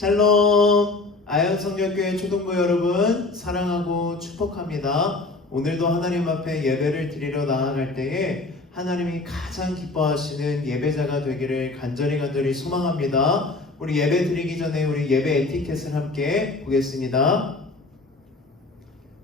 샬롬! 아현성결교회 초등부 여러분 사랑하고 축복합니다. 오늘도 하나님 앞에 예배를 드리러 나아갈 때에 하나님이 가장 기뻐하시는 예배자가 되기를 간절히 소망합니다. 우리 예배 드리기 전에 우리 예배 에티켓을 함께 보겠습니다.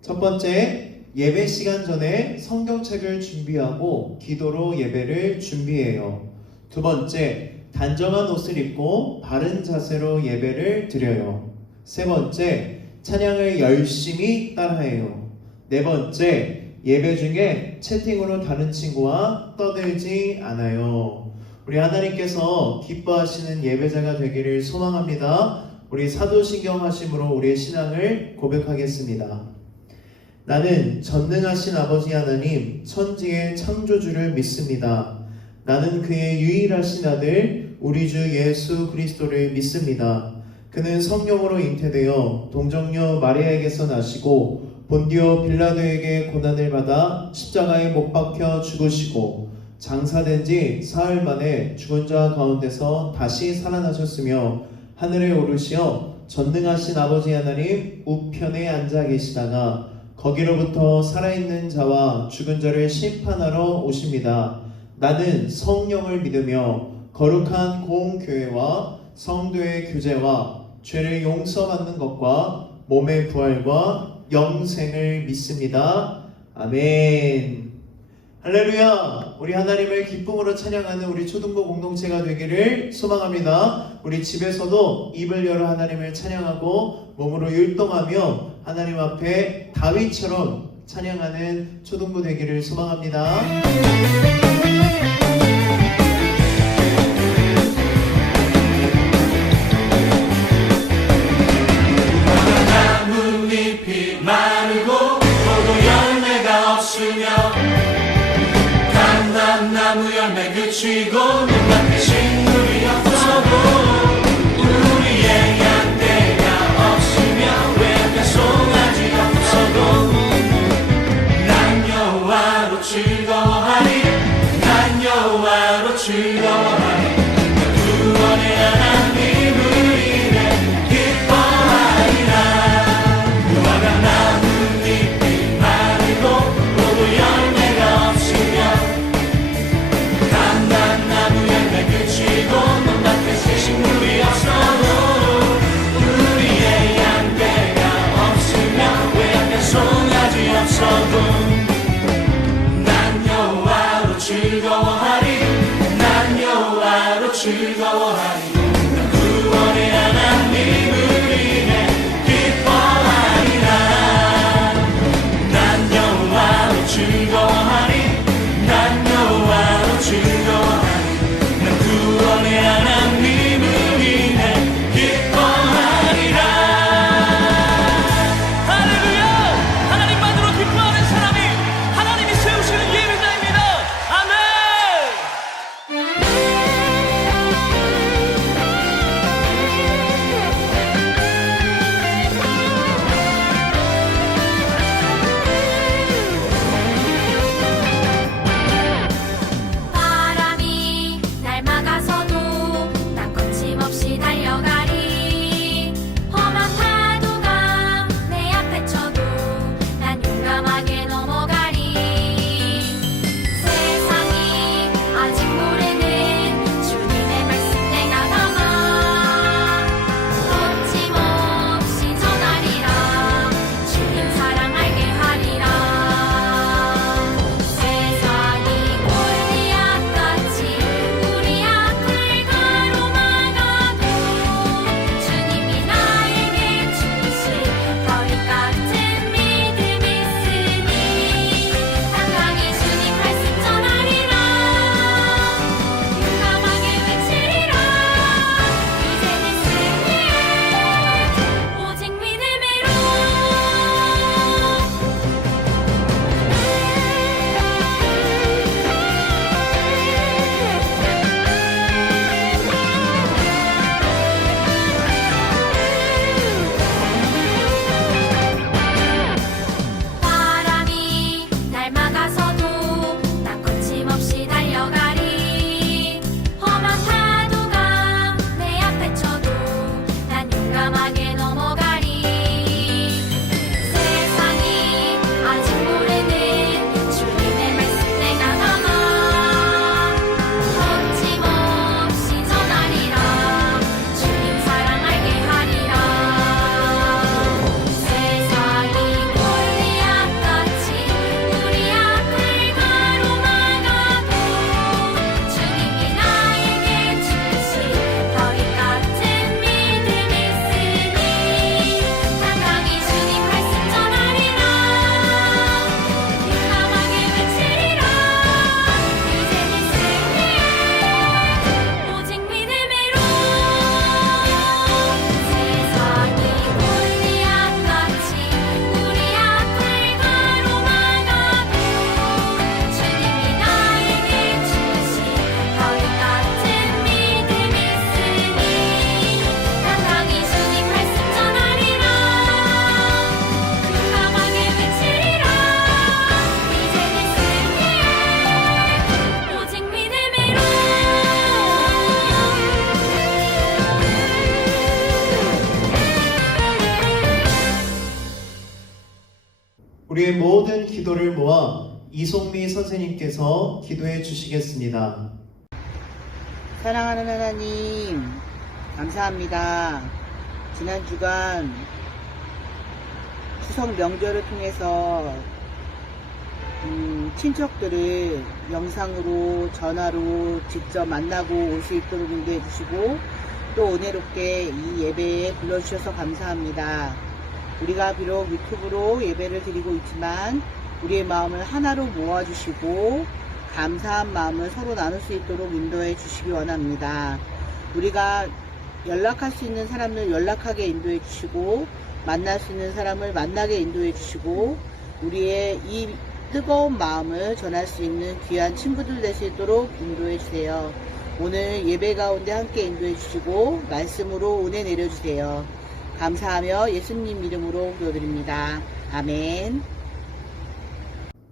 첫 번째, 예배 시간 전에 성경책을 준비하고 기도로 예배를 준비해요. 두 번째, 단정한 옷을 입고 바른 자세로 예배를 드려요. 세 번째, 찬양을 열심히 따라해요. 네 번째, 예배 중에 채팅으로 다른 친구와 떠들지 않아요. 우리 하나님께서 기뻐하시는 예배자가 되기를 소망합니다. 우리 사도신경 하심으로 우리의 신앙을 고백하겠습니다. 나는 전능하신 아버지 하나님, 천지의 창조주를 믿습니다. 나는 그의 유일하신 아들 우리 주 예수 그리스도를 믿습니다. 그는 성령으로 잉태되어 동정녀 마리아에게서 나시고 본디오 빌라도에게 고난을 받아 십자가에 못 박혀 죽으시고 장사된 지 사흘 만에 죽은 자 가운데서 다시 살아나셨으며 하늘에 오르시어 전능하신 아버지 하나님 우편에 앉아 계시다가 거기로부터 살아있는 자와 죽은 자를 심판하러 오십니다. 나는 성령을 믿으며 거룩한 공교회와 성도의 교제와 죄를 용서받는 것과 몸의 부활과 영생을 믿습니다. 아멘. 할렐루야. 우리 하나님을 기쁨으로 찬양하는 우리 초등부 공동체가 되기를 소망합니다. 우리 집에서도 입을 열어 하나님을 찬양하고 몸으로 율동하며 하나님 앞에 다윗처럼 찬양하는 초등부 되기를 소망합니다. 나뭇잎이 마르고 포도 열매가 없으며 감람나무 열매 그치고 눈앞에 식물이 없어도 우리의 양떼가 없으며 외양간 송아지 없어도 난 여호와로 즐거워하리 난 여호와로 즐거워하리 구원의 하나님을 인해 기뻐하리라. 무화과 나뭇잎이 마르고 포도 열매가 없으며 감람나무 열매 그치고 눈앞에 식물이 없어도 우리의 양떼가 없으며 외양간 송아지 없어도 난 여호와로 즐거워하리 난 여호와로 즐거워하리 구원의 하나님을 인해 기뻐하리라. 난 여호와로 즐거워하리 난 여호와로 즐거워하리 난 구원의 하나님을 인해 기뻐하리라. 할렐루야. 하나님만으로 기뻐하는 사람이 하나님이 세우시는 예배자입니다. 아멘. 우리의 모든 기도를 모아 이송미 선생님께서 기도해 주시겠습니다. 사랑하는 하나님, 감사합니다. 지난 주간 추석 명절을 통해서 친척들을 영상으로 전화로 직접 만나고 올 수 있도록 인도해 주시고 또 은혜롭게 이 예배에 불러주셔서 감사합니다. 우리가 비록 유튜브로 예배를 드리고 있지만 우리의 마음을 하나로 모아주시고 감사한 마음을 서로 나눌 수 있도록 인도해 주시기 원합니다. 우리가 연락할 수 있는 사람을 연락하게 인도해 주시고 만날 수 있는 사람을 만나게 인도해 주시고 우리의 이 뜨거운 마음을 전할 수 있는 귀한 친구들 될 수 있도록 인도해 주세요. 오늘 예배 가운데 함께 인도해 주시고 말씀으로 은혜 내려주세요. 감사하며 예수님 이름으로 기도드립니다. 아멘.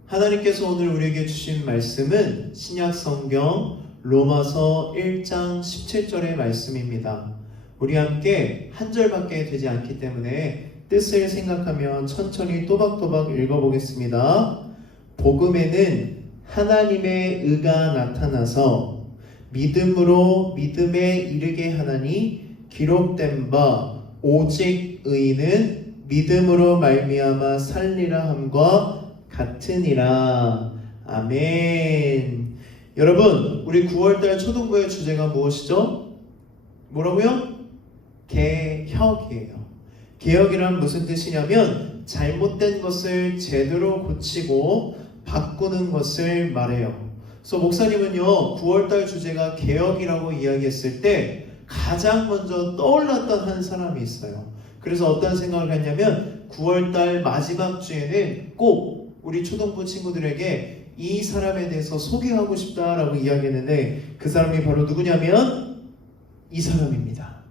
하나님께서 오늘 우리에게 주신 말씀은 신약 성경 로마서 1장 17절의 말씀입니다. 우리 함께 한 절밖에 되지 않기 때문에 뜻을 생각하며 천천히 또박또박 읽어보겠습니다. 복음에는 하나님의 의가 나타나서 믿음으로 믿음에 이르게 하나니 기록된 바 오직 의인은 믿음으로 말미암아 살리라 함과 같으니라. 아멘. 여러분, 우리 9월달 초등부의 주제가 무엇이죠? 뭐라고요? 개혁이에요. 개혁이란 무슨 뜻이냐면 잘못된 것을 제대로 고치고 바꾸는 것을 말해요. 그래서 목사님은요, 9월달 주제가 개혁이라고 이야기했을 때 가장 먼저 떠올랐던 한 사람이 있어요. 그래서 어떤 생각을 했냐면 9월달 마지막 주에는 꼭 우리 초등부 친구들에게 이 사람에 대해서 소개하고 싶다라고 이야기했는데 그 사람이 바로 누구냐면 이 사람입니다.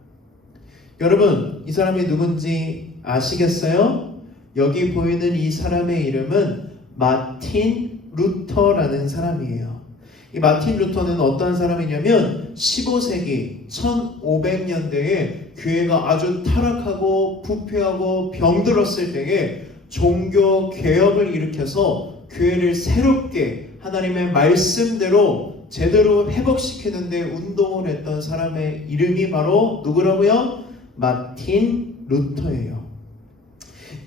여러분, 이 사람이 누군지 아시겠어요? 여기 보이는 이 사람의 이름은 마틴 루터라는 사람이에요. 이 마틴 루터는 어떤 사람이냐면 15세기 1500년대에 교회가 아주 타락하고 부패하고 병들었을 때에 종교 개혁을 일으켜서 교회를 새롭게 하나님의 말씀대로 제대로 회복시키는데 운동을 했던 사람의 이름이 바로 누구라고요? 마틴 루터예요.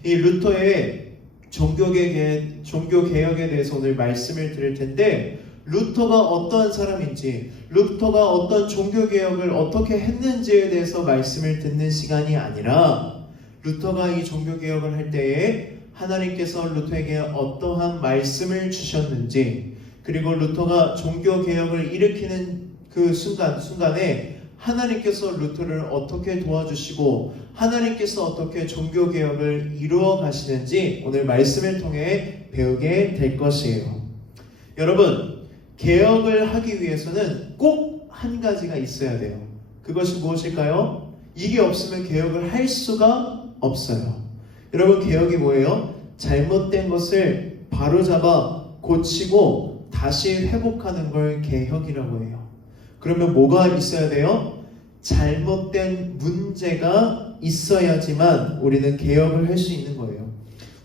이 루터의 종교개혁에 대해서 오늘 말씀을 드릴 텐데 루터가 어떤 사람인지, 루터가 어떤 종교개혁을 어떻게 했는지에 대해서 말씀을 듣는 시간이 아니라 루터가 이 종교개혁을 할 때에 하나님께서 루터에게 어떠한 말씀을 주셨는지, 그리고 루터가 종교개혁을 일으키는 그 순간에 하나님께서 루터를 어떻게 도와주시고 하나님께서 어떻게 종교개혁을 이루어 가시는지 오늘 말씀을 통해 배우게 될 것이에요. 여러분, 개혁을 하기 위해서는 꼭 한 가지가 있어야 돼요. 그것이 무엇일까요? 이게 없으면 개혁을 할 수가 없어요. 여러분, 개혁이 뭐예요? 잘못된 것을 바로잡아 고치고 다시 회복하는 걸 개혁이라고 해요. 그러면 뭐가 있어야 돼요? 잘못된 문제가 있어야지만 우리는 개혁을 할 수 있는 거예요.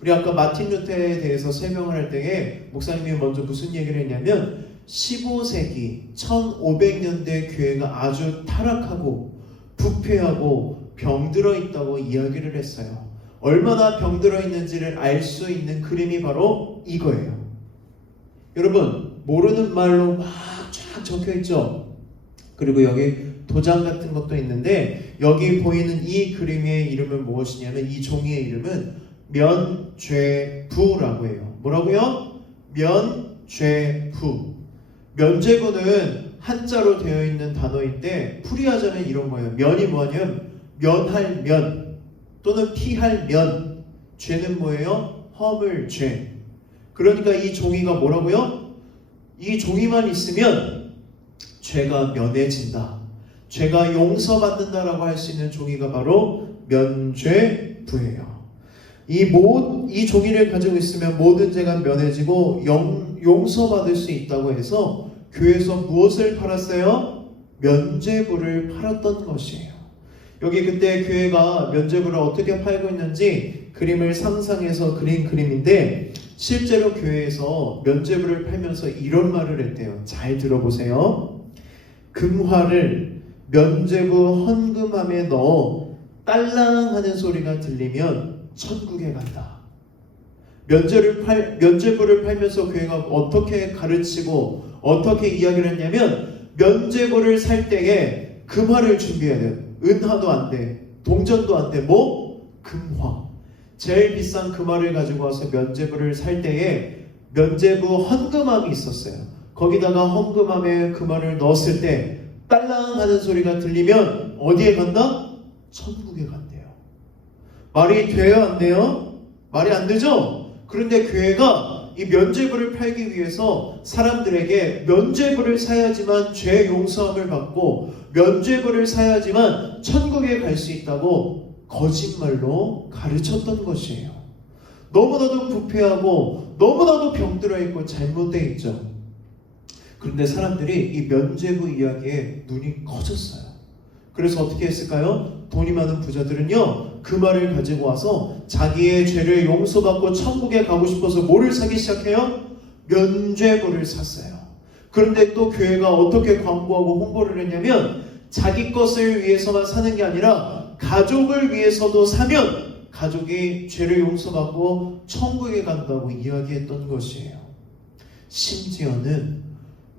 우리 아까 마틴 루터에 대해서 설명을 할 때에 목사님이 먼저 무슨 얘기를 했냐면 15세기 1500년대 교회가 아주 타락하고 부패하고 병들어 있다고 이야기를 했어요. 얼마나 병들어 있는지를 알 수 있는 그림이 바로 이거예요. 여러분, 모르는 말로 막 쫙 적혀 있죠. 그리고 여기 도장 같은 것도 있는데 여기 보이는 이 그림의 이름은 무엇이냐면 이 종이의 이름은 면죄부라고 해요. 뭐라고요? 면죄부. 면죄부는 한자로 되어 있는 단어인데 풀이하자면 이런 거예요. 면이 뭐냐면 면할 면 또는 피할 면. 죄는 뭐예요? 허물 죄. 그러니까 이 종이가 뭐라고요? 이 종이만 있으면 죄가 면해진다. 죄가 용서받는다라고 할 수 있는 종이가 바로 면죄부예요. 이 종이를 가지고 있으면 모든 죄가 면해지고 용서받을 수 있다고 해서 교회에서 무엇을 팔았어요? 면죄부를 팔았던 것이에요. 여기 그때 교회가 면죄부를 어떻게 팔고 있는지 그림을 상상해서 그린 그림인데 실제로 교회에서 면죄부를 팔면서 이런 말을 했대요. 잘 들어보세요. 금화를 면죄부 헌금함에 넣어 딸랑 하는 소리가 들리면 천국에 간다. 면죄부를 팔면서 교회가 어떻게 가르치고 어떻게 이야기를 했냐면 면죄부를 살 때에 금화를 준비해야 돼요. 은화도 안 돼. 동전도 안 돼. 뭐? 금화. 제일 비싼 금화를 가지고 와서 면죄부를 살 때에 면죄부 헌금함이 있었어요. 거기다가 헌금함에 금화를 넣었을 때 딸랑 하는 소리가 들리면 어디에 간다? 천국에 간대요. 말이 돼요? 안 돼요? 말이 안 되죠? 그런데 교회가 이 면죄부를 팔기 위해서 사람들에게 면죄부를 사야지만 죄 용서함을 받고 면죄부를 사야지만 천국에 갈 수 있다고 거짓말로 가르쳤던 것이에요. 너무나도 부패하고 너무나도 병들어 있고 잘못되어 있죠. 그런데 사람들이 이 면죄부 이야기에 눈이 커졌어요. 그래서 어떻게 했을까요? 돈이 많은 부자들은요 그 말을 가지고 와서 자기의 죄를 용서받고 천국에 가고 싶어서 뭐를 사기 시작해요? 면죄부를 샀어요. 그런데 또 교회가 어떻게 광고하고 홍보를 했냐면 자기 것을 위해서만 사는 게 아니라 가족을 위해서도 사면 가족이 죄를 용서받고 천국에 간다고 이야기했던 것이에요. 심지어는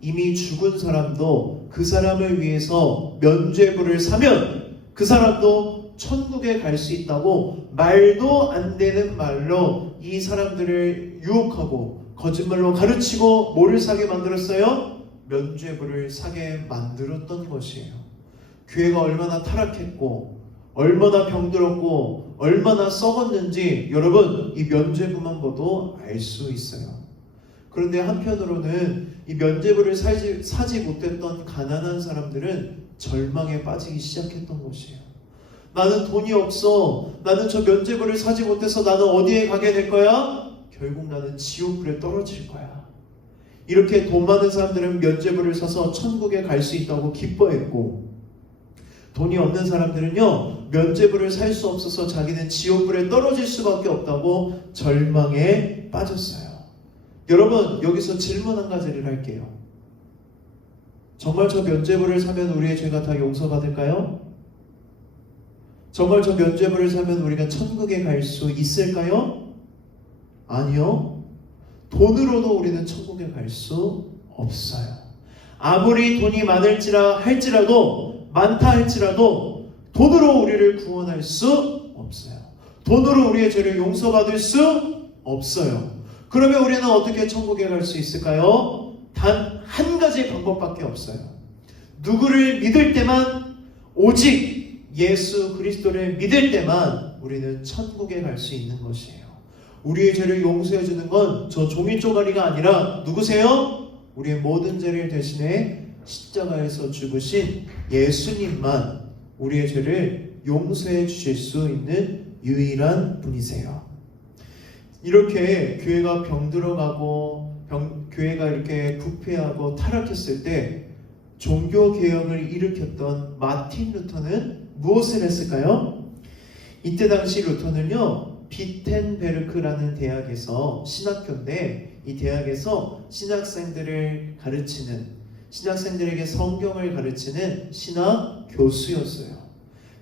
이미 죽은 사람도 그 사람을 위해서 면죄부를 사면 그 사람도 천국에 갈 수 있다고 말도 안 되는 말로 이 사람들을 유혹하고 거짓말로 가르치고 뭐를 사게 만들었어요? 면죄부를 사게 만들었던 것이에요. 교회가 얼마나 타락했고 얼마나 병들었고 얼마나 썩었는지 여러분 이 면죄부만 봐도 알 수 있어요. 그런데 한편으로는 이 면죄부를 사지 못했던 가난한 사람들은 절망에 빠지기 시작했던 것이에요. 나는 돈이 없어. 나는 저 면죄부를 사지 못해서 나는 어디에 가게 될 거야? 결국 나는 지옥불에 떨어질 거야. 이렇게 돈 많은 사람들은 면죄부를 사서 천국에 갈 수 있다고 기뻐했고 돈이 없는 사람들은요 면죄부를 살 수 없어서 자기는 지옥불에 떨어질 수밖에 없다고 절망에 빠졌어요. 여러분 여기서 질문 한 가지를 할게요. 정말 저 면죄부를 사면 우리의 죄가 다 용서받을까요? 정말 저 면죄부를 사면 우리가 천국에 갈 수 있을까요? 아니요. 돈으로도 우리는 천국에 갈 수 없어요. 아무리 돈이 할지라도 많다 할지라도 돈으로 우리를 구원할 수 없어요. 돈으로 우리의 죄를 용서받을 수 없어요. 그러면 우리는 어떻게 천국에 갈 수 있을까요? 단 한 가지 방법밖에 없어요. 누구를 믿을 때만 오직 예수 그리스도를 믿을 때만 우리는 천국에 갈 수 있는 것이에요. 우리의 죄를 용서해 주는 건 저 종이 쪼가리가 아니라 누구세요? 우리의 모든 죄를 대신해 십자가에서 죽으신 예수님만 우리의 죄를 용서해 주실 수 있는 유일한 분이세요. 이렇게 교회가 병들어가고 교회가 이렇게 부패하고 타락했을 때 종교개혁을 일으켰던 마틴 루터는 무엇을 했을까요? 이때 당시 루터는요 비텐베르크라는 대학에서 신학교인데 이 대학에서 신학생들에게 성경을 가르치는 신학 교수였어요.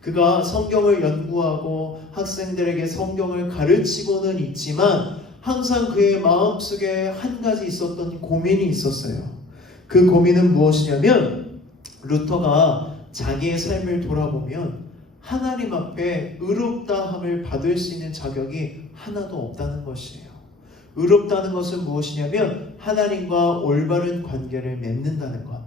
그가 성경을 연구하고 학생들에게 성경을 가르치고는 있지만 항상 그의 마음속에 한 가지 있었던 고민이 있었어요. 그 고민은 무엇이냐면 루터가 자기의 삶을 돌아보면 하나님 앞에 의롭다함을 받을 수 있는 자격이 하나도 없다는 것이에요. 의롭다는 것은 무엇이냐면 하나님과 올바른 관계를 맺는다는 것.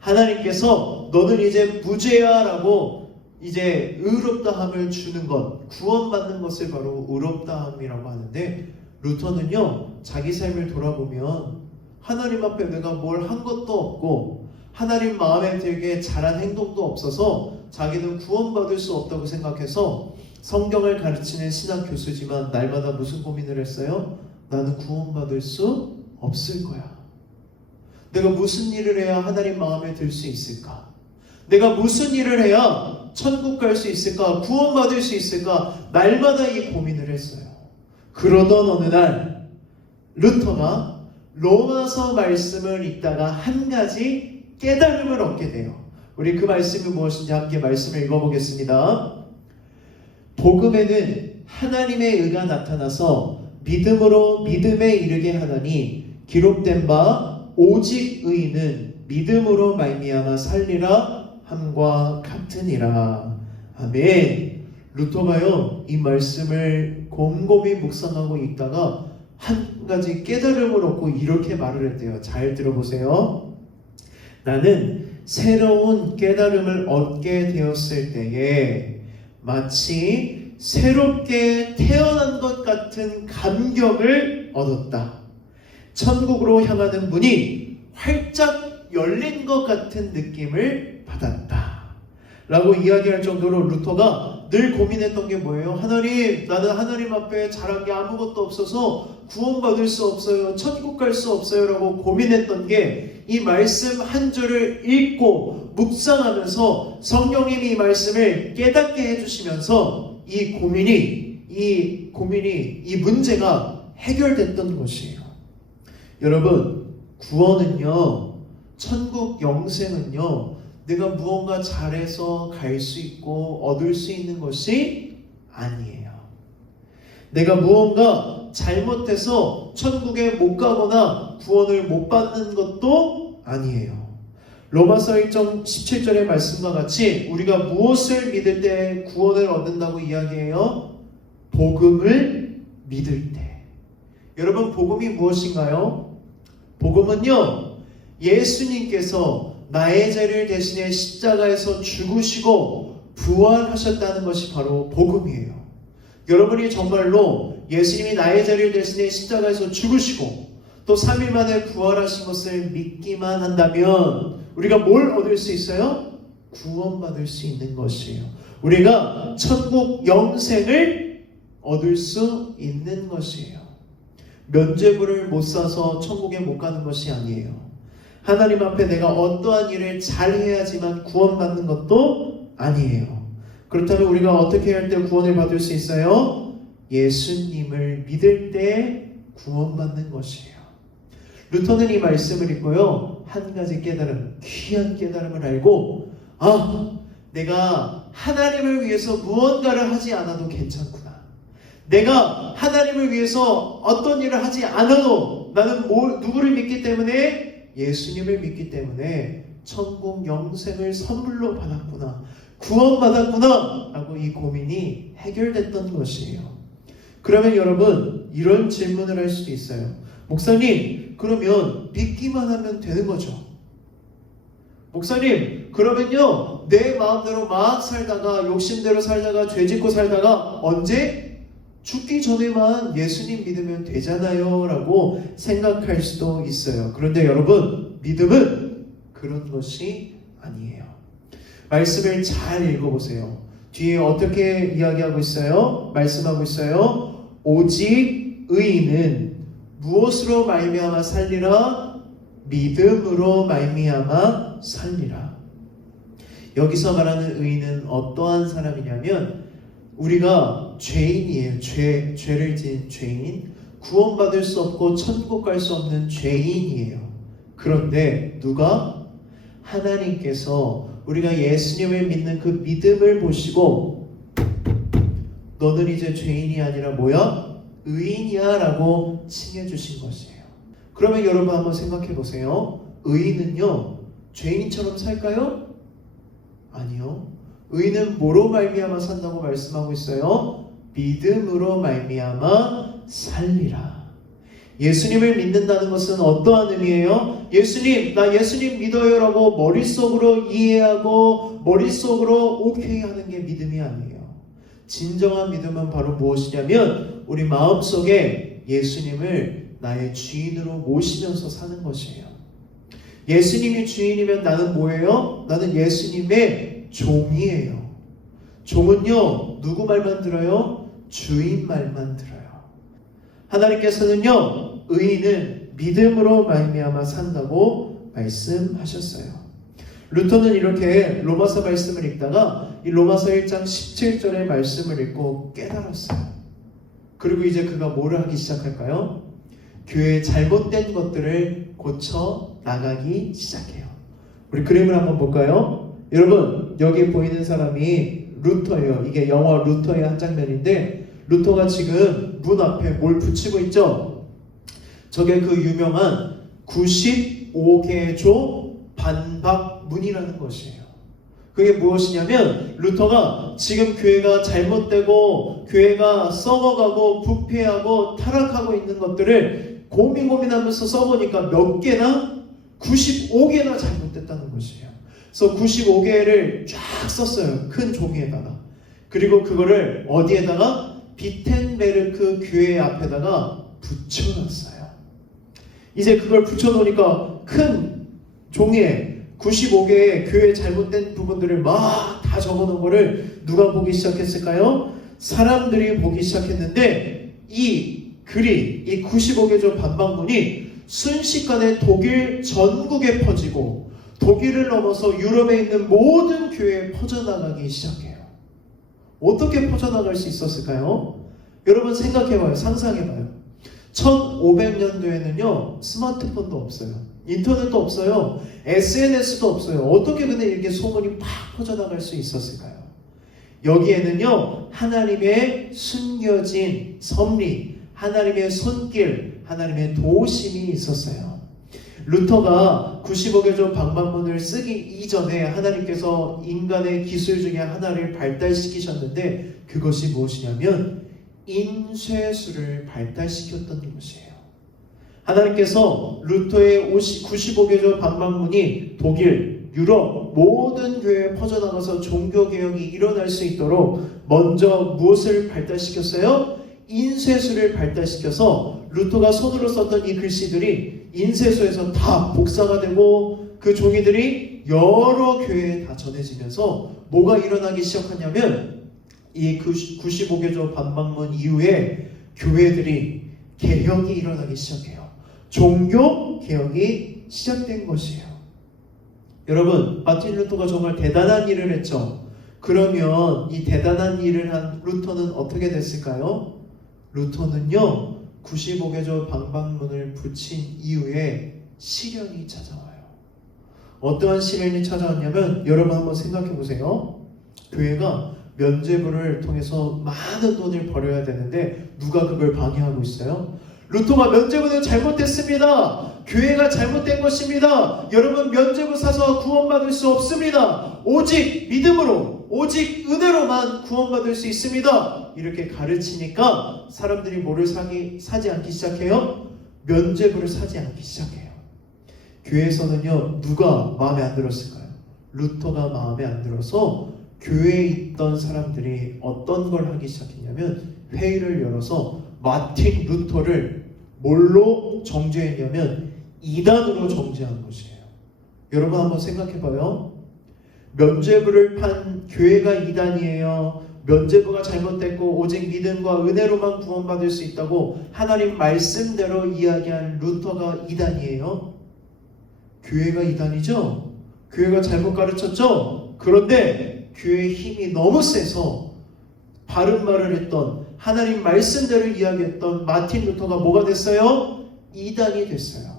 하나님께서 너는 이제 무죄야 라고 이제 의롭다함을 주는 것, 구원받는 것을 바로 의롭다함이라고 하는데 루터는요 자기 삶을 돌아보면 하나님 앞에 내가 뭘 한 것도 없고 하나님 마음에 들게 잘한 행동도 없어서 자기는 구원받을 수 없다고 생각해서 성경을 가르치는 신학 교수지만 날마다 무슨 고민을 했어요? 나는 구원받을 수 없을 거야. 내가 무슨 일을 해야 하나님 마음에 들 수 있을까? 내가 무슨 일을 해야 천국 갈 수 있을까? 구원받을 수 있을까? 날마다 이 고민을 했어요. 그러던 어느 날 루터가 로마서 말씀을 읽다가 한 가지 깨달음을 얻게 돼요. 우리 그 말씀이 무엇인지 함께 말씀을 읽어보겠습니다. 복음에는 하나님의 의가 나타나서 믿음으로 믿음에 이르게 하나니 기록된 바 오직 의인은 믿음으로 말미암아 살리라 함과 같으니라. 아멘. 루터가요 이 말씀을 곰곰이 묵상하고 있다가 한 가지 깨달음을 얻고 이렇게 말을 했대요. 잘 들어보세요. 나는 새로운 깨달음을 얻게 되었을 때에 마치 새롭게 태어난 것 같은 감격을 얻었다. 천국으로 향하는 문이 활짝 열린 것 같은 느낌을 받았다. 라고 이야기할 정도로 루터가 늘 고민했던 게 뭐예요? 하나님, 나는 하나님 앞에 잘한 게 아무것도 없어서 구원받을 수 없어요. 천국 갈 수 없어요. 라고 고민했던 게 이 말씀 한 줄을 읽고 묵상하면서 성령님이 이 말씀을 깨닫게 해주시면서 이 문제가 해결됐던 것이에요. 여러분, 구원은요, 천국 영생은요, 내가 무언가 잘해서 갈 수 있고 얻을 수 있는 것이 아니에요. 내가 무언가 잘못해서 천국에 못 가거나 구원을 못 받는 것도 아니에요. 로마서 1장 17절의 말씀과 같이 우리가 무엇을 믿을 때 구원을 얻는다고 이야기해요? 복음을 믿을 때. 여러분, 복음이 무엇인가요? 복음은요, 예수님께서 나의 죄를 대신해 십자가에서 죽으시고 부활하셨다는 것이 바로 복음이에요. 여러분이 정말로 예수님이 나의 죄를 대신해 십자가에서 죽으시고 또 3일 만에 부활하신 것을 믿기만 한다면 우리가 뭘 얻을 수 있어요? 구원받을 수 있는 것이에요. 우리가 천국 영생을 얻을 수 있는 것이에요. 면죄부를 못 사서 천국에 못 가는 것이 아니에요. 하나님 앞에 내가 어떠한 일을 잘해야지만 구원받는 것도 아니에요. 그렇다면 우리가 어떻게 할 때 구원을 받을 수 있어요? 예수님을 믿을 때 구원받는 것이에요. 루터는 이 말씀을 읽고요, 한 가지 깨달음, 귀한 깨달음을 알고, 내가 하나님을 위해서 무언가를 하지 않아도 괜찮구나. 내가 하나님을 위해서 어떤 일을 하지 않아도 나는 누구를 믿기 때문에? 예수님을 믿기 때문에 천국 영생을 선물로 받았구나, 구원받았구나 라고 이 고민이 해결됐던 것이에요. 그러면 여러분, 이런 질문을 할 수도 있어요. 목사님, 그러면 믿기만 하면 되는 거죠? 목사님, 그러면요, 내 마음대로 막 살다가 욕심대로 살다가 죄짓고 살다가 언제? 죽기 전에만 예수님 믿으면 되잖아요 라고 생각할 수도 있어요. 그런데 여러분, 믿음은 그런 것이 아니에요. 말씀을 잘 읽어보세요. 뒤에 어떻게 이야기하고 있어요? 말씀하고 있어요. 오직 의인은 무엇으로 말미암아 살리라? 믿음으로 말미암아 살리라. 여기서 말하는 의인은 어떠한 사람이냐면 우리가 죄인이에요. 죄를 지은 죄인, 구원받을 수 없고 천국 갈 수 없는 죄인이에요. 그런데 누가? 하나님께서 우리가 예수님을 믿는 그 믿음을 보시고 너는 이제 죄인이 아니라 뭐야? 의인이야 라고 칭해주신 것이에요. 그러면 여러분 한번 생각해 보세요. 의인은요, 죄인처럼 살까요? 아니요. 의인은 뭐로 말미암아 산다고 말씀하고 있어요? 믿음으로 말미암아 살리라. 예수님을 믿는다는 것은 어떠한 의미예요? 예수님, 나 예수님 믿어요 라고 머릿속으로 이해하고 머릿속으로 오케이 하는 게 믿음이 아니에요. 진정한 믿음은 바로 무엇이냐면 우리 마음속에 예수님을 나의 주인으로 모시면서 사는 것이에요. 예수님이 주인이면 나는 뭐예요? 나는 예수님의 종이에요. 종은요, 누구 말만 들어요? 주인 말만 들어요. 하나님께서는요, 의인은 믿음으로 말미암아 산다고 말씀하셨어요. 루터는 이렇게 로마서 말씀을 읽다가 이 로마서 1장 17절의 말씀을 읽고 깨달았어요. 그리고 이제 그가 뭐를 하기 시작할까요? 교회의 잘못된 것들을 고쳐 나가기 시작해요. 우리 그림을 한번 볼까요? 여러분, 여기 보이는 사람이 루터예요. 이게 영어 루터의 한 장면인데, 루터가 지금 문 앞에 뭘 붙이고 있죠? 저게 그 유명한 95개조 반박문이라는 것이에요. 그게 무엇이냐면, 루터가 지금 교회가 잘못되고 교회가 썩어가고 부패하고 타락하고 있는 것들을 고민하면서 써보니까 몇 개나? 95개나 잘못됐다는 것이에요. 그래서 95개를 쫙 썼어요. 큰 종이에다가. 그리고 그거를 어디에다가? 비텐베르크 교회 앞에다가 붙여놨어요. 이제 그걸 붙여놓으니까 큰 종이에 95개의 교회 잘못된 부분들을 막 다 적어놓은 거를 누가 보기 시작했을까요? 사람들이 보기 시작했는데, 이 글이, 이 95개조 반박문이 순식간에 독일 전국에 퍼지고 독일을 넘어서 유럽에 있는 모든 교회에 퍼져나가기 시작해요. 어떻게 퍼져나갈 수 있었을까요? 여러분 생각해봐요. 상상해봐요. 1500년도에는요 스마트폰도 없어요. 인터넷도 없어요. SNS도 없어요. 어떻게 근데 이렇게 소문이 팍 퍼져나갈 수 있었을까요? 여기에는요 하나님의 숨겨진 섭리, 하나님의 손길, 하나님의 도우심이 있었어요. 루터가 95개조 방방문을 쓰기 이전에 하나님께서 인간의 기술 중에 하나를 발달시키셨는데, 그것이 무엇이냐면 인쇄술을 발달시켰던 것이에요. 하나님께서 루터의 95개조 방방문이 독일, 유럽 모든 교회에 퍼져나가서 종교개혁이 일어날 수 있도록 먼저 무엇을 발달시켰어요? 인쇄술을 발달시켜서 루터가 손으로 썼던 이 글씨들이 인쇄소에서 다 복사가 되고 그 종이들이 여러 교회에 다 전해지면서 뭐가 일어나기 시작하냐면, 이 95개조 반박문 이후에 교회들이 개혁이 일어나기 시작해요. 종교 개혁이 시작된 것이에요. 여러분, 마틴 루터가 정말 대단한 일을 했죠. 그러면 이 대단한 일을 한 루터는 어떻게 됐을까요? 루터는요 95개조 방방문을 붙인 이후에 시련이 찾아와요. 어떠한 시련이 찾아왔냐면, 여러분 한번 생각해 보세요. 교회가 면죄부를 통해서 많은 돈을 벌어야 되는데 누가 그걸 방해하고 있어요? 루터가 면죄부는 잘못됐습니다. 교회가 잘못된 것입니다. 여러분 면죄부 사서 구원받을 수 없습니다. 오직 믿음으로, 오직 은혜로만 구원받을 수 있습니다. 이렇게 가르치니까 사람들이 뭐를 사지 않기 시작해요? 면죄부를 사지 않기 시작해요. 교회에서는요 누가 마음에 안 들었을까요? 루터가 마음에 안 들어서 교회에 있던 사람들이 어떤 걸 하기 시작했냐면, 회의를 열어서 마틴 루터를 뭘로 정죄했냐면 이단으로 정죄한 것이에요. 여러분 한번 생각해봐요. 면죄부를 판 교회가 이단이에요. 면죄부가 잘못됐고 오직 믿음과 은혜로만 구원받을 수 있다고 하나님 말씀대로 이야기한 루터가 이단이에요. 교회가 이단이죠. 교회가 잘못 가르쳤죠. 그런데 교회의 힘이 너무 세서 바른 말을 했던, 하나님 말씀대로 이야기했던 마틴 루터가 뭐가 됐어요? 이단이 됐어요.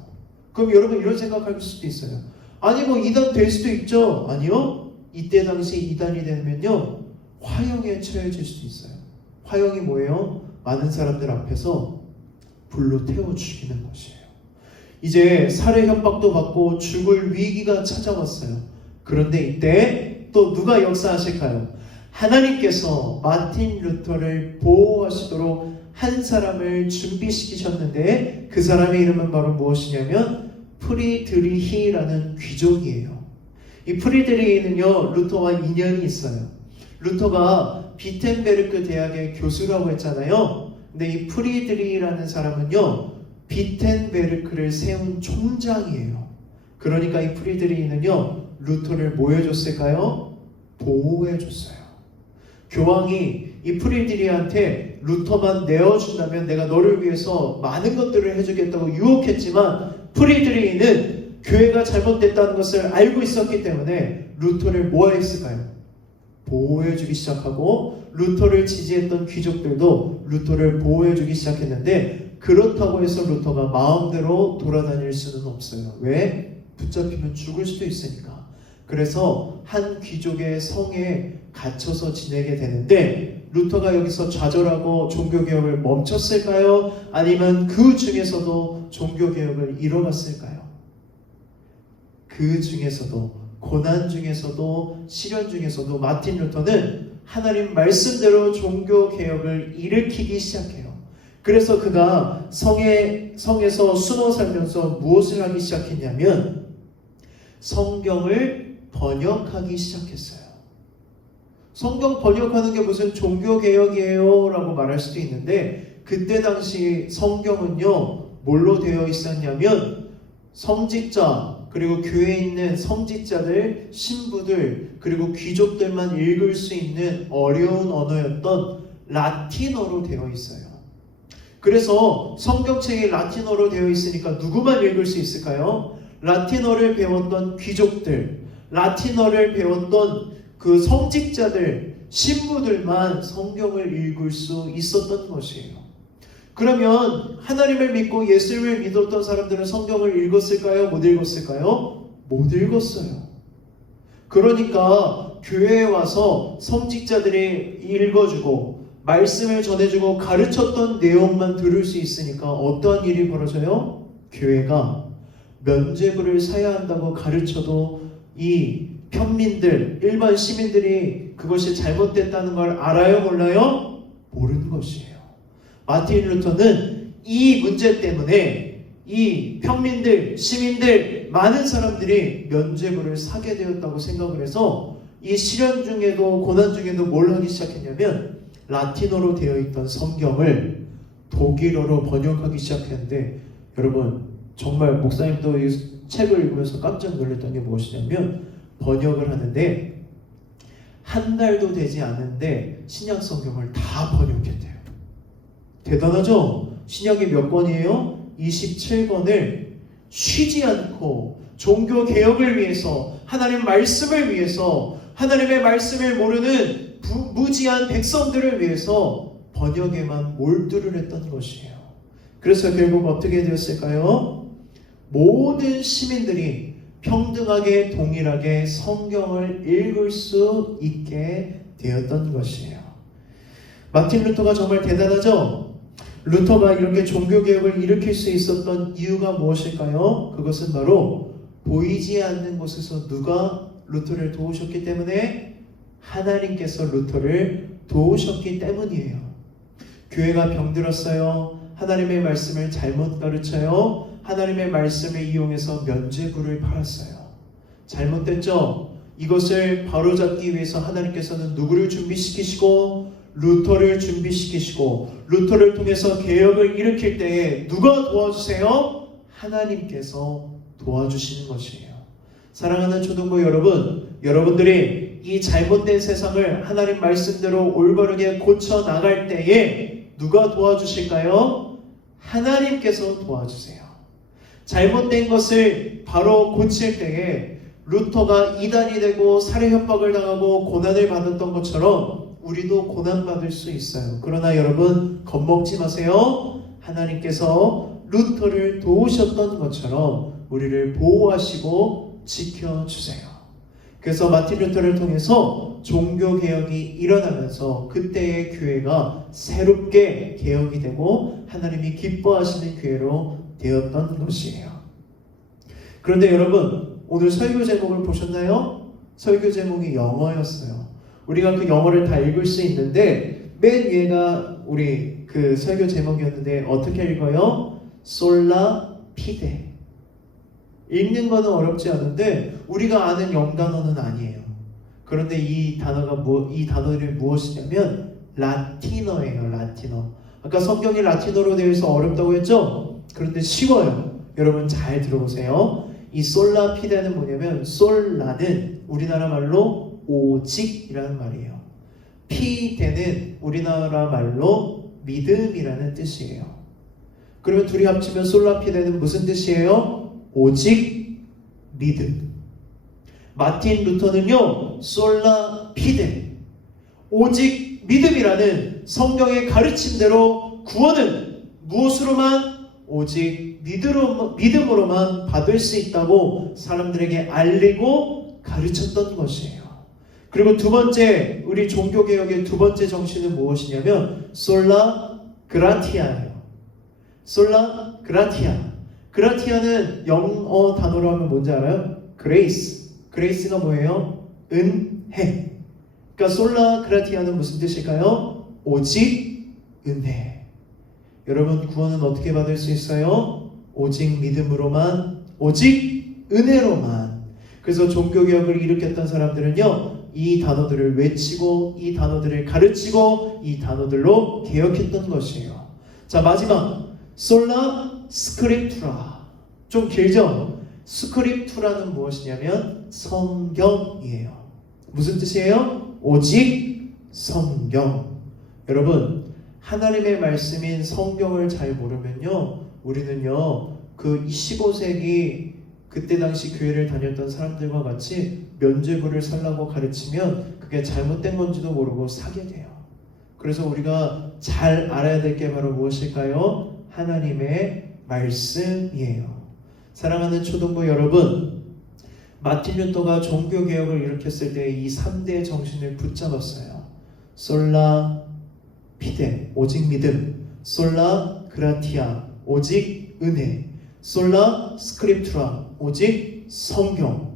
그럼 여러분 이런 생각할 수도 있어요. 아니 뭐 이단 될 수도 있죠. 아니요. 이때 당시 이단이 되면요 화형에 처해질 수도 있어요. 화형이 뭐예요? 많은 사람들 앞에서 불로 태워 죽이는 것이에요. 이제 살해 협박도 받고 죽을 위기가 찾아왔어요. 그런데 이때 또 누가 역사하실까요? 하나님께서 마틴 루터를 보호하시도록 한 사람을 준비시키셨는데, 그 사람의 이름은 바로 무엇이냐면 프리드리히라는 귀족이에요. 이 프리드리히는요 루터와 인연이 있어요. 루터가 비텐베르크 대학의 교수라고 했잖아요. 근데 이 프리드리히라는 사람은요 비텐베르크를 세운 총장이에요. 그러니까 이 프리드리히는요 루터를 뭐 해줬을까요? 보호해줬어요. 교황이 이 프리드리히한테 루터만 내어준다면 내가 너를 위해서 많은 것들을 해주겠다고 유혹했지만, 프리드리히는 교회가 잘못됐다는 것을 알고 있었기 때문에 루터를 뭐 했을까요? 보호해주기 시작하고 루터를 지지했던 귀족들도 루터를 보호해주기 시작했는데 그렇다고 해서 루터가 마음대로 돌아다닐 수는 없어요. 왜? 붙잡히면 죽을 수도 있으니까. 그래서 한 귀족의 성에 갇혀서 지내게 되는데 루터가 여기서 좌절하고 종교개혁을 멈췄을까요? 아니면 그 중에서도 종교개혁을 이뤄갔을까요? 그 중에서도 고난 중에서도 시련 중에서도 마틴 루터는 하나님 말씀대로 종교개혁을 일으키기 시작해요. 그래서 그가 성에서 숨어 살면서 무엇을 하기 시작했냐면 성경을 번역하기 시작했어요. 성경 번역하는 게 무슨 종교개혁이에요? 라고 말할 수도 있는데 그때 당시 성경은요 뭘로 되어 있었냐면 성직자 그리고 교회에 있는 성직자들, 신부들 그리고 귀족들만 읽을 수 있는 어려운 언어였던 라틴어로 되어 있어요. 그래서 성경책이 라틴어로 되어 있으니까 누구만 읽을 수 있을까요? 라틴어를 배웠던 귀족들, 라틴어를 배웠던 그 성직자들, 신부들만 성경을 읽을 수 있었던 것이에요. 그러면 하나님을 믿고 예수를 믿었던 사람들은 성경을 읽었을까요? 못 읽었을까요? 못 읽었어요. 그러니까 교회에 와서 성직자들이 읽어주고 말씀을 전해주고 가르쳤던 내용만 들을 수 있으니까 어떠한 일이 벌어져요? 교회가 면죄부를 사야 한다고 가르쳐도 이 평민들, 일반 시민들이 그것이 잘못됐다는 걸 알아요? 몰라요? 모르는 것이에요. 마틴 루터는 이 문제 때문에 이 평민들, 시민들, 많은 사람들이 면죄부를 사게 되었다고 생각을 해서 이 시련 중에도 고난 중에도 뭘 하기 시작했냐면 라틴어로 되어 있던 성경을 독일어로 번역하기 시작했는데 여러분 정말 목사님도 이 책을 읽으면서 깜짝 놀랐던 게 무엇이냐면 번역을 하는데 한 달도 되지 않은데 신약 성경을 다 번역했대요. 대단하죠? 신약이 몇 권이에요? 27권을 쉬지 않고 종교 개혁을 위해서 하나님 말씀을 위해서 하나님의 말씀을 모르는 무지한 백성들을 위해서 번역에만 몰두를 했던 것이에요. 그래서 결국 어떻게 되었을까요? 모든 시민들이 평등하게 동일하게 성경을 읽을 수 있게 되었던 것이에요. 마틴 루터가 정말 대단하죠? 루터가 이렇게 종교개혁을 일으킬 수 있었던 이유가 무엇일까요? 그것은 바로 보이지 않는 곳에서 누가 루터를 도우셨기 때문에 하나님께서 루터를 도우셨기 때문이에요. 교회가 병들었어요. 하나님의 말씀을 잘못 가르쳐요. 하나님의 말씀을 이용해서 면죄부를 팔았어요. 잘못됐죠? 이것을 바로잡기 위해서 하나님께서는 누구를 준비시키시고 루터를 준비시키시고 루터를 통해서 개혁을 일으킬 때에 누가 도와주세요? 하나님께서 도와주시는 것이에요. 사랑하는 초등부 여러분, 여러분들이 이 잘못된 세상을 하나님 말씀대로 올바르게 고쳐 나갈 때에 누가 도와주실까요? 하나님께서 도와주세요. 잘못된 것을 바로 고칠 때에 루터가 이단이 되고 살해 협박을 당하고 고난을 받았던 것처럼 우리도 고난받을 수 있어요. 그러나 여러분 겁먹지 마세요. 하나님께서 루터를 도우셨던 것처럼 우리를 보호하시고 지켜주세요. 그래서 마틴 루터를 통해서 종교개혁이 일어나면서 그때의 교회가 새롭게 개혁이 되고 하나님이 기뻐하시는 교회로 되었던 것이에요. 그런데 여러분 오늘 설교 제목을 보셨나요? 설교 제목이 영어였어요. 우리가 그 영어를 다 읽을 수 있는데 맨 위에가 우리 그 설교 제목이었는데 어떻게 읽어요? 솔라 피데. 읽는 거는 어렵지 않은데 우리가 아는 영단어는 아니에요. 그런데 이 단어들이 무엇이냐면 라틴어예요. 라틴어. 아까 성경이 라틴어로 되어 있어 어렵다고 했죠? 그런데 쉬워요. 여러분 잘 들어보세요. 이 솔라 피데는 뭐냐면 솔라는 우리나라 말로 오직이라는 말이에요. 피데는 우리나라 말로 믿음이라는 뜻이에요. 그러면 둘이 합치면 솔라 피데는 무슨 뜻이에요? 오직 믿음. 마틴 루터는요, 솔라 피데, 오직 믿음이라는 성경의 가르침대로 구원은 무엇으로만? 오직 믿음으로만 받을 수 있다고 사람들에게 알리고 가르쳤던 것이에요. 그리고 두 번째, 우리 종교개혁의 두 번째 정신은 무엇이냐면 솔라 그라티아예요. 솔라 그라티아. 그라티아는 영어 단어로 하면 뭔지 알아요? 그레이스. 그레이스가 뭐예요? 은혜. 그러니까 솔라 그라티아는 무슨 뜻일까요? 오직 은혜. 여러분, 구원은 어떻게 받을 수 있어요? 오직 믿음으로만, 오직 은혜로만. 그래서 종교개혁을 일으켰던 사람들은요, 이 단어들을 외치고 이 단어들을 가르치고 이 단어들로 개혁했던 것이에요. 자, 마지막 솔라 스크립투라. 좀 길죠? 스크립투라는 무엇이냐면 성경이에요. 무슨 뜻이에요? 오직 성경. 여러분, 하나님의 말씀인 성경을 잘 모르면요, 우리는요 그 15세기 그때 당시 교회를 다녔던 사람들과 같이 면죄부를 살라고 가르치면 그게 잘못된 건지도 모르고 사게 돼요. 그래서 우리가 잘 알아야 될 게 바로 무엇일까요? 하나님의 말씀이에요. 사랑하는 초등부 여러분, 마틴 루터가 종교개혁을 일으켰을 때 이 3대 정신을 붙잡았어요. 솔라 피데, 오직 믿음, 솔라 그라티아, 오직 은혜, 솔라 스크립투라, 오직 성경.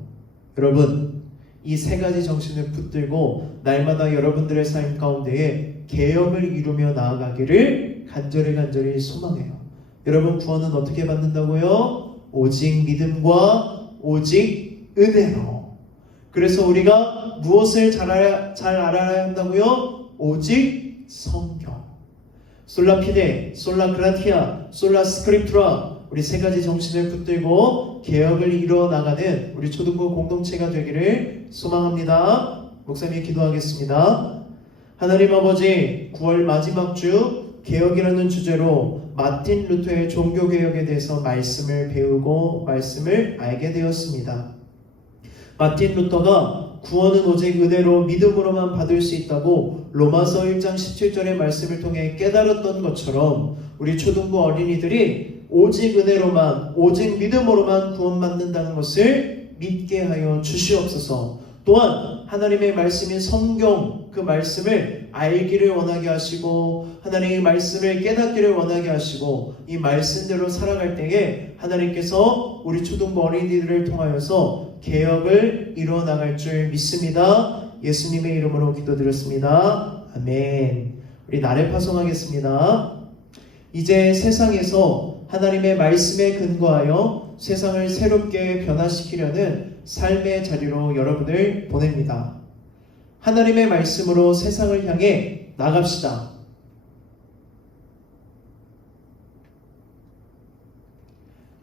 여러분, 이 세 가지 정신을 붙들고 날마다 여러분들의 삶 가운데에 개혁을 이루며 나아가기를 간절히 소망해요. 여러분, 구원은 어떻게 받는다고요? 오직 믿음과 오직 은혜로. 그래서 우리가 무엇을 잘 알아야 한다고요? 오직 성경. 솔라 피데, 솔라 그라티아, 솔라 스크립투라, 우리 세 가지 정신을 붙들고 개혁을 이루어 나가는 우리 초등부 공동체가 되기를 소망합니다. 목사님이 기도하겠습니다. 하나님 아버지, 9월 마지막 주 개혁이라는 주제로 마틴 루터의 종교개혁에 대해서 말씀을 배우고 말씀을 알게 되었습니다. 마틴 루터가 구원은 오직 은혜로 믿음으로만 받을 수 있다고 로마서 1장 17절의 말씀을 통해 깨달았던 것처럼 우리 초등부 어린이들이 오직 은혜로만, 오직 믿음으로만 구원받는다는 것을 믿게 하여 주시옵소서. 또한 하나님의 말씀인 성경, 그 말씀을 알기를 원하게 하시고 하나님의 말씀을 깨닫기를 원하게 하시고 이 말씀대로 살아갈 때에 하나님께서 우리 초등부 어린이들을 통하여서 개혁을 이루어 나갈 줄 믿습니다. 예수님의 이름으로 기도드렸습니다. 아멘. 우리 나를 파송하겠습니다. 이제 세상에서 하나님의 말씀에 근거하여 세상을 새롭게 변화시키려는 삶의 자리로 여러분을 보냅니다. 하나님의 말씀으로 세상을 향해 나갑시다.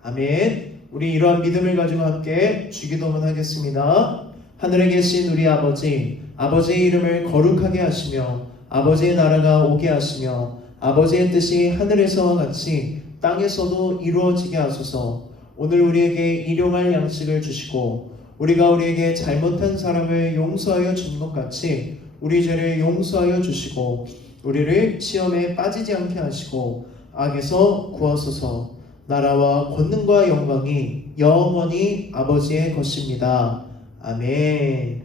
아멘. 우리 이러한 믿음을 가지고 함께 주기도문 하겠습니다. 하늘에 계신 우리 아버지, 아버지의 이름을 거룩하게 하시며 아버지의 나라가 오게 하시며 아버지의 뜻이 하늘에서와 같이 땅에서도 이루어지게 하소서. 오늘 우리에게 일용할 양식을 주시고 우리가 우리에게 잘못한 사람을 용서하여 준 것 같이 우리 죄를 용서하여 주시고 우리를 시험에 빠지지 않게 하시고 악에서 구하소서. 나라와 권능과 영광이 영원히 아버지의 것입니다. 아멘.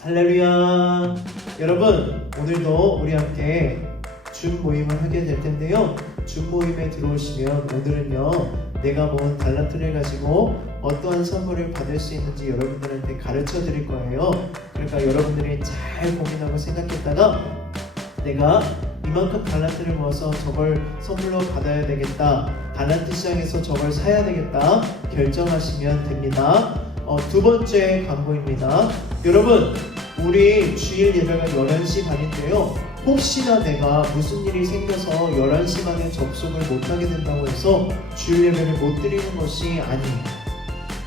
할렐루야. 여러분, 오늘도 우리 함께 줌 모임을 하게 될 텐데요. 줌 모임에 들어오시면 오늘은요, 내가 모은 달란트를 가지고 어떠한 선물을 받을 수 있는지 여러분들한테 가르쳐 드릴 거예요. 그러니까 여러분들이 잘 고민하고 생각했다가 내가 이만큼 달란트를 모아서 저걸 선물로 받아야 되겠다, 달란트 시장에서 저걸 사야 되겠다 결정하시면 됩니다. 두 번째 광고입니다. 여러분, 우리 주일 예배가 11시 반인데요. 혹시나 내가 무슨 일이 생겨서 11시 반에 접속을 못하게 된다고 해서 주일 예배를 못 드리는 것이 아니에요.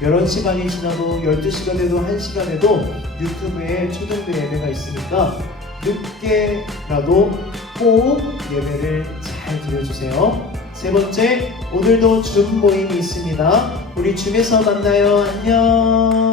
11시 반이 지나도 12시가 돼도 1시가 돼도 유튜브에 초등부 예배가 있으니까 늦게라도 꼭 예배를 잘 드려주세요. 세 번째, 오늘도 줌 모임이 있습니다. 우리 줌에서 만나요. 안녕.